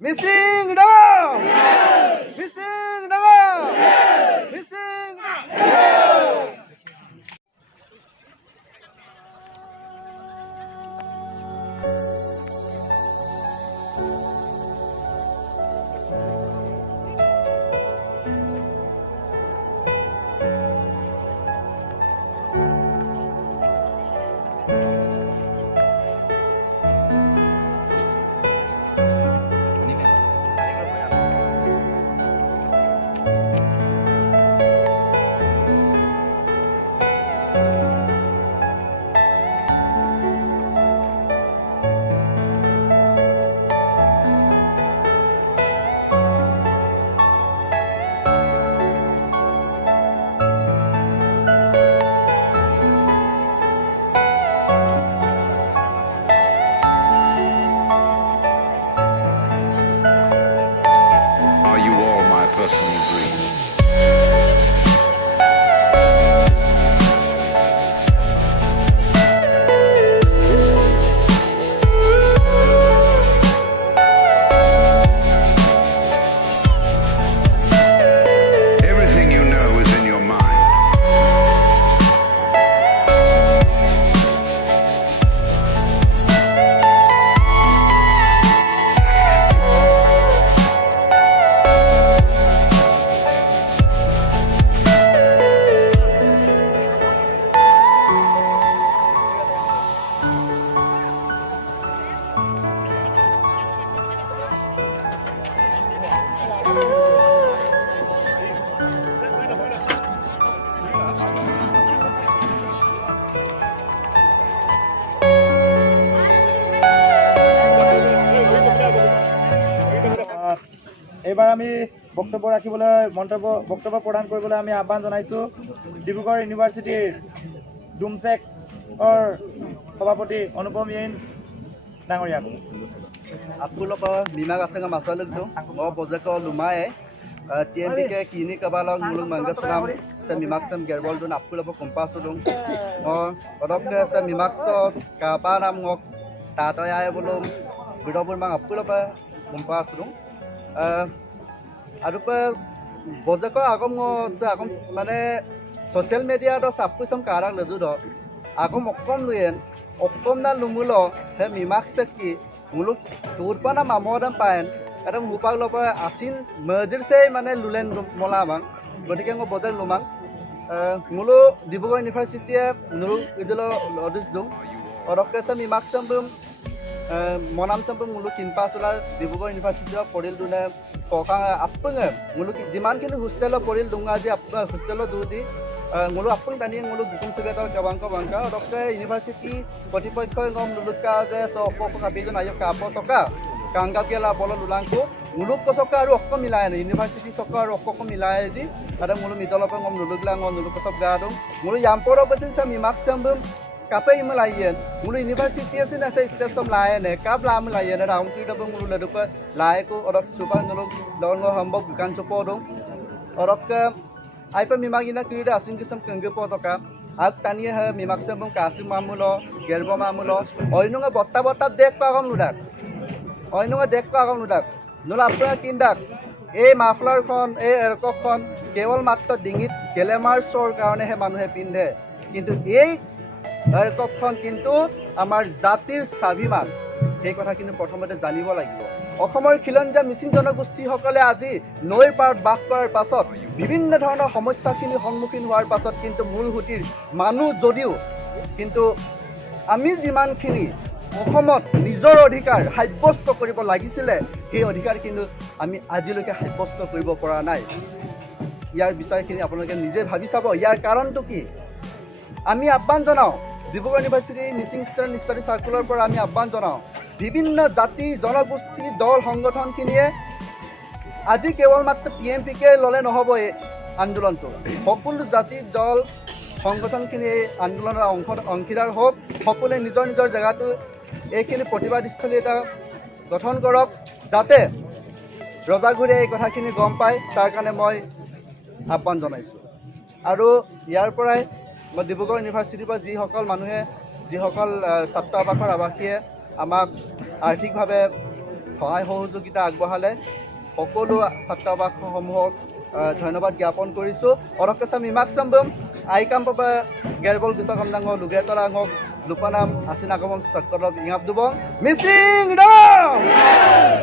Missing down! Missing down! Missing down! Are you all my personal dreams? Everything you know is in your mind. এইবাৰ আমি বক্তব্য ৰাখিবলৈ বক্তব্য প্ৰদান কৰিবলৈ আমি আহ্বান জনাইছোঁ ডিব্ৰুগড় ইউনিভাৰ্চিটিৰ ডুমচেকৰ সভাপতি অনুপম য়েইন ডাঙৰীয়াক। Aku lupa lima kasih nggak masalah itu. Mau pojok ke lumayan. TMP ke kini kebalang mulung mangga senam. Saya mimak sem gerbol tu aku lupa kompas tu. Oh, orang ke saya mimak so kapan am ngok tata ya belum. Bidau pun mang aku lupa kompas tu. Aduh pe pojok ke aku mau mana sosial media tu sapu sem karang lezu do. Aku mokom luyen. Okom dan lumulo. He mimak seki. Muluk turpana mamodam paen kadang upag lopa asin merger se mane lulen mola bang gotike ngo bodal lumang mulu Dibrugarh University nulu idolo lodis dung orokka sa mimak sambum monam sambum mulu kinpa sula Dibrugarh University poril dune koka appung mulu jiman kin hostel poril dunga je hostel dudi mulu appung tani mulu gukum sugator kabangka bangka orokka university kotipokkhoi ngom lulutka je so opoko kabijon ayok kapo toka kangga gela bolo lulangku muluk ko soka aru okko milai university soka aru okko milai di ada mulu mitolopa ngom lulugla ngom luluk ko sob gadung mulu yamporo basin sa mimak sambum kape imalayen mulu university asin asa step som layen kap lam layen raum ki dobo mulu ledupa lai ko orok supa nuluk don ngo hambok bukan supodong orok ke aipa mimagina kida asin kisam kengge potoka ak taniye ha mimak sambum kasim mamulo gerbo mamulo oinunga botta dek pagam ludak oinunga dek pagam ludak nula apna kindak এই মাফলাৰখন এই এৰকখন কেৱল মাত্ৰ ডিঙিত Glamour চোৰ কাৰণেহে মানুহে পিন্ধে কিন্তু এই এৰকখন কিন্তু আমাৰ জাতিৰ স্বাভিমান সেই কথা কিন্তু প্ৰথমতে জানিব লাগিব অসমৰ খিলঞ্জীয়া মিচিং জনগোষ্ঠীসকলে আজি নৈৰ পাৰত বাস কৰাৰ পাছত বিভিন্ন ধৰণৰ সমস্যাখিনি সন্মুখীন হোৱাৰ পাছত কিন্তু মূল সুঁতিৰ মানুহ যদিও কিন্তু আমি যিমানখিনি অসমত নিজৰ অধিকাৰ সাব্যস্ত কৰিব লাগিছিলে সেই অধিকাৰ কিন্তু আমি আজিলৈকে সাব্যস্ত কৰিব পৰা নাই ইয়াৰ বিষয়খিনি আপোনালোকে নিজে ভাবি চাব ইয়াৰ কাৰণটো কি আমি আহ্বান জনাওঁ ডিব্ৰুগড় ইউনিভাৰ্চিটি মিচিং ষ্টাডি চাৰ্কুলৰ পৰা আমি আহ্বান জনাওঁ বিভিন্ন জাতি জনগোষ্ঠী দল সংগঠনখিনিয়ে আজি কেৱল মাত্ৰ TMPকে ল'লে নহ'ব এই আন্দোলনটো সকলো জাতি দল সংগঠনখিনি আন্দোলনৰ অংশীদাৰ হওক সকলোৱে নিজৰ নিজৰ জেগাটো এইখিনি প্ৰতিবাদস্থলী এটা গঠন কৰক যাতে ৰজাঘুৰে এই কথাখিনি গম পায় তাৰ কাৰণে মই আহ্বান জনাইছোঁ আৰু ইয়াৰ পৰাই মই ডিব্ৰুগড় ইউনিভাৰ্চিটিৰ পৰা যিসকল মানুহে যিসকল ছাত্ৰ আৱাসৰ আৱাসীয়ে আমাক আৰ্থিকভাৱে সহায় সহযোগিতা আগবঢ়ালে সকলো ছাত্ৰাবাসসমূহক ধন্যবাদ জ্ঞাপন কৰিছোঁ অৰকেছা মিমাক চাম্বম আইকাম পাবা গেৰবল দুটা কামদাঙ লুগে তৰাঙক লুপানাম হাসিনা কমম চক্কৰক ইঙাপ দুবং মিচিং দং